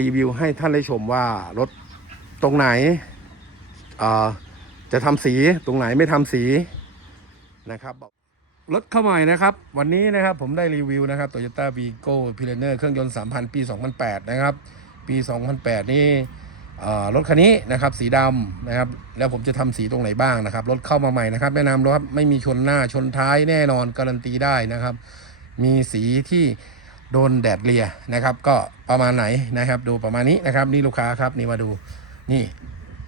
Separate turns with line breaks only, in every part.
รีวิวให้ท่านได้ชมว่ารถตรงไหนจะทำสีตรงไหนไม่ทำสีนะครับรถเข้าใหม่นะครับ วันนี้นะครับผมได้รีวิวนะครับ Toyota Vigo p i l a n e r เครื่องยนต์ 3,000 ปี 2008 นะครับ ปี 2008 นี่รถคันนี้นะครับสีดำนะครับ แล้วผมจะทำสีตรงไหนบ้างนะครับ รถเข้ามาใหม่นะครับแนะนำรถครับไม่มีชนหน้าชนท้ายแน่นอนการันตีได้นะครับ มีสีที่ โดนแดดเลียนะครับ ก็ประมาณไหนนะครับ ดูประมาณนี้นะครับ นี่ลูกค้าครับนี่มาดูนี่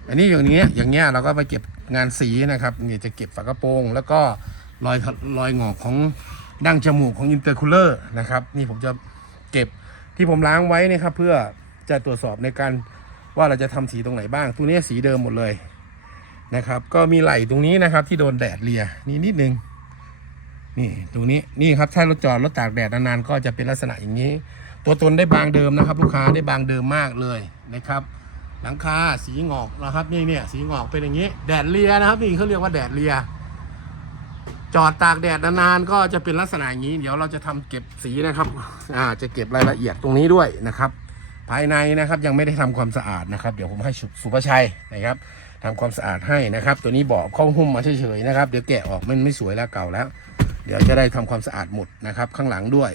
อันนี้อย่างเงี้ยอย่างเงี้ยเราก็ไปเก็บงานสีนะครับนี่จะเก็บฝากระโปรง แล้วก็รอยรอยงอกของดั้งจมูกของอินเตอร์คูลเลอร์นะครับ นี่ผมจะเก็บที่ผมล้างไว้นะครับเพื่อจะตรวจสอบในการว่าเราจะทำสีตรงไหนบ้าง ตัวนี้สีเดิมหมดเลยนะครับ ก็มีไหล่ตรงนี้นะครับที่โดนแดดเลียนี่นิดนึง นี่ตรงนี้นี่ครับถ้ารถจอดรถตากแดดนานๆก็จะเป็นลักษณะอย่างนี้ ตัวตนได้บางเดิมนะครับ ลูกค้าได้บางเดิมมากเลยนะครับ หลังคาสีงอกนะครับนี่เนี่ยสีงอกเป็นอย่างนี้ แดดเลียนะครับ นี่เขาเรียกว่าแดดเลีย จอดตากแดดนานๆก็จะเป็นลักษณะอย่างนี้ เดี๋ยวเราจะทำเก็บสีนะครับอ่าจะเก็บรายละเอียดตรงนี้ด้วยนะครับ ภายในนะครับยังไม่ได้ทำความสะอาดนะครับ เดี๋ยวผมให้สุภชัยนะครับทำความสะอาดให้นะครับ ตัวนี้บอกเข้าหุ้มมาเฉยๆนะครับ เดี๋ยวแกะออกมันไม่สวยแล้วเก่าแล้ว เดี๋ยวจะได้ทำความสะอาดหมดนะครับ ข้างหลังด้วย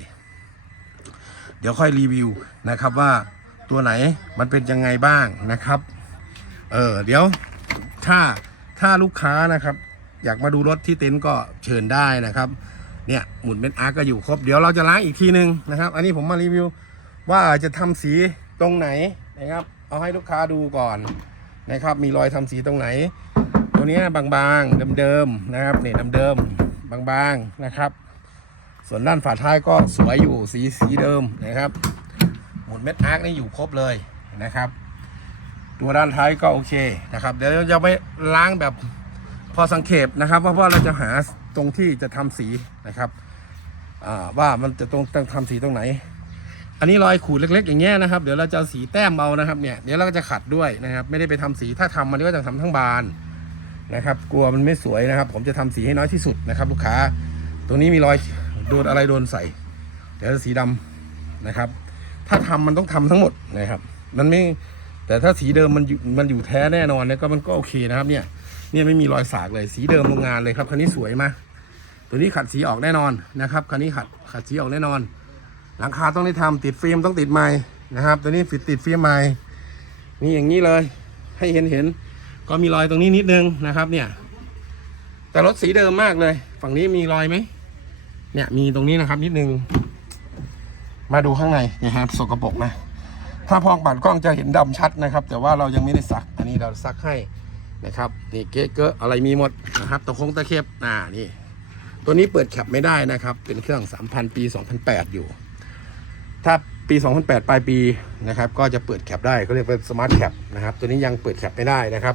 เดี๋ยวค่อยรีวิวนะครับว่าตัวไหนมันเป็นยังไงบ้างนะครับเออเดี๋ยวถ้าถ้าลูกค้านะครับ อยากมาดูรถที่เต็นท์ก็เชิญได้นะครับเนี่ยหมุนเป็นอาร์ก็อยู่ครบ เดี๋ยวเราจะล้างอีกทีนึงนะครับ อันนี้ผมมารีวิวว่าจะทำสีตรงไหนนะครับ เอาให้ลูกค้าดูก่อนนะครับ มีรอยทำสีตรงไหน ตัวนี้บางๆเดิมๆนะครับเนี่ยเดิมๆ บางๆนะครับ ส่วนด้านฝาท้ายก็สวยอยู่สีสีเดิมนะครับ หมุนเม็ดอาร์คนี่อยู่ครบเลยนะครับ ตัวด้านท้ายก็โอเคนะครับ เดี๋ยวเราจะไปล้างแบบพอสังเขปนะครับเพราะว่าเราจะหาตรงที่จะทำสีนะครับว่ามันจะตรงต้องทำสีตรงไหน อันนี้รอยขูดเล็ก ๆ อย่างเงี้ยนะครับ เดี๋ยวเราจะสีแต้มเอานะครับเนี่ยเดี๋ยวเราก็จะขัดด้วยนะครับ ไม่ได้ไปทำสีถ้าทำมันก็จะทำทั้งบาน นะครับ กลัวมันไม่สวยนะครับ ผมจะทำสีให้น้อยที่สุดนะครับ ลูกค้าตรงนี้มีรอยโดนอะไรโดนใส่ เดี๋ยวสีดำนะครับ ถ้าทำมันต้องทำทั้งหมดนะครับ มันไม่แต่ถ้าสีเดิมมันอยู่มันอยู่แท้แน่นอนเนี่ยก็มันก็โอเคนะครับ เนี่ยเนี่ยไม่มีรอยสากเลยสีเดิมโรงงานเลยครับคันนี้สวยมากตัวนี้ขัดสีออกแน่นอนนะครับคันนี้ขัดขัดสีออกแน่นอน หลังคาต้องได้ทำติดฟิล์มต้องติดใหม่นะครับ ตัวนี้ฟิตติดฟิล์มใหม่นี่อย่างนี้เลย ให้เห็นเห็น ก็มีรอยตรงนี้นิดนึงนะครับ เนี่ย แต่รถสีเดิมมากเลย ฝั่งนี้มีรอยไหมเนี่ยมีตรงนี้นะครับนิดนึง มาดูข้างในนะครับ สกปรกนะ ถ้าพองปัดกล้องจะเห็นดำชัดนะครับ แต่ว่าเรายังไม่ได้ซัก อันนี้เราซักให้นะครับนี่เก๊ะเกอะอะไรมีหมดนะครับตะคงตะเข็บอ่านี่ ตัวนี้เปิดแคปไม่ได้นะครับ เป็นเครื่อง 3,000 ปี 2008 อยู่ ถ้าปี 2008 ปลายปีนะครับ ก็จะเปิดแคปได้เขาเรียกเป็นสมาร์ทแคปนะครับ ตัวนี้ยังเปิดแคปไม่ได้นะครับ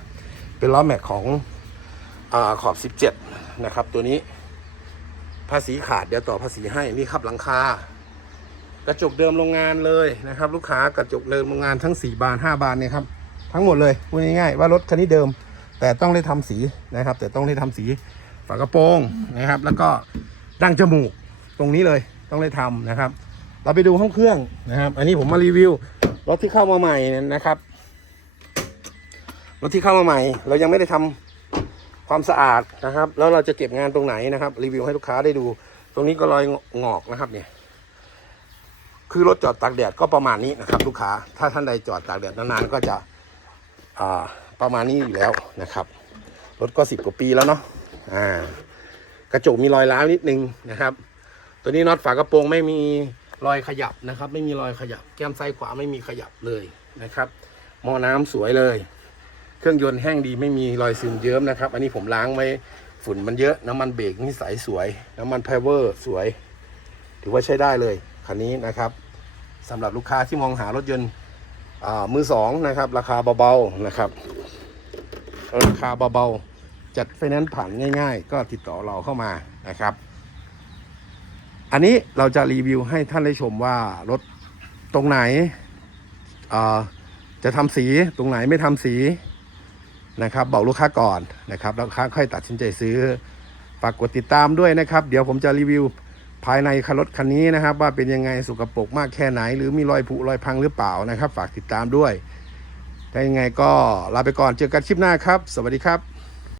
เป็นล้อแม็กของอขอบ 17 นะครับ ตัวนี้ ภาษีขาดเดี๋ยวต่อภาษีให้นี่ครับหลังคา กระจกเดิมโรงงานเลยนะครับ ลูกค้ากระจกเดิมโรงงานทั้ง 4 บาน 5 บานเนี่ยครับทั้งหมดเลยพูดง่ายๆว่ารถคันนี้เดิม แต่ต้องได้ทำสีนะครับ แต่ต้องได้ทำสีฝากระโปรงนะครับ แล้วก็ดั้งจมูกตรงนี้เลยต้องได้ทำนะครับ เราไปดูห้องเครื่องนะครับ อันนี้ผมมารีวิวรถที่เข้ามาใหม่นะครับ รถที่เข้ามาใหม่ เรายังไม่ได้ทำความสะอาดนะครับ แล้วเราจะเก็บงานตรงไหนนะครับ รีวิวให้ลูกค้าได้ดู ตรงนี้ก็รอยงอกนะครับเนี่ยคือรถจอดตากแดดก็ประมาณนี้นะครับ ลูกค้าถ้าท่านใดจอดตากแดดนานๆก็จะอ่าประมาณนี้อยู่แล้วนะครับรถก็สิบกว่าปีแล้วเนาะอ่ากระจกมีรอยร้าวนิดนึงนะครับ ตัวนี้น็อตฝากระโปรงไม่มีรอยขยับนะครับ ไม่มีรอยขยับ แก้มซ้ายขวาไม่มีขยับเลยนะครับหม้อน้ำสวยเลย เครื่องยนต์แห้งดีไม่มีรอยซึมเยิ้มนะครับ อันนี้ผมล้างไว้ฝุ่นมันเยอะน้ำมันเบรกนี่ใสสวย น้ำมันไพเวอร์สวย ถือว่าใช้ได้เลยคันนี้นะครับสำหรับลูกค้าที่มองหารถยนต์มือสองนะครับ ราคาเบาๆนะครับ ราคาเบาๆจัดไฟแนนซ์ผ่านง่าย ๆ ก็ติดต่อเราเข้ามานะครับ อันนี้เราจะรีวิวให้ท่านได้ชมว่ารถตรงไหนจะทำสีตรงไหนไม่ทำสี นะครับบอกลูกค้าก่อนนะครับแล้วลูกค้าค่อยตัดสินใจซื้อฝากกดติดตามด้วยนะครับ เดี๋ยวผมจะรีวิวภายในคันรถคันนี้นะครับ ว่าเป็นยังไงสุกปรกมากแค่ไหน หรือมีรอยผุรอยพังหรือเปล่านะครับ ฝากติดตามด้วยถ้ายังไงก็ลาไปก่อนเจอกันคลิปหน้าครับ สวัสดีครับ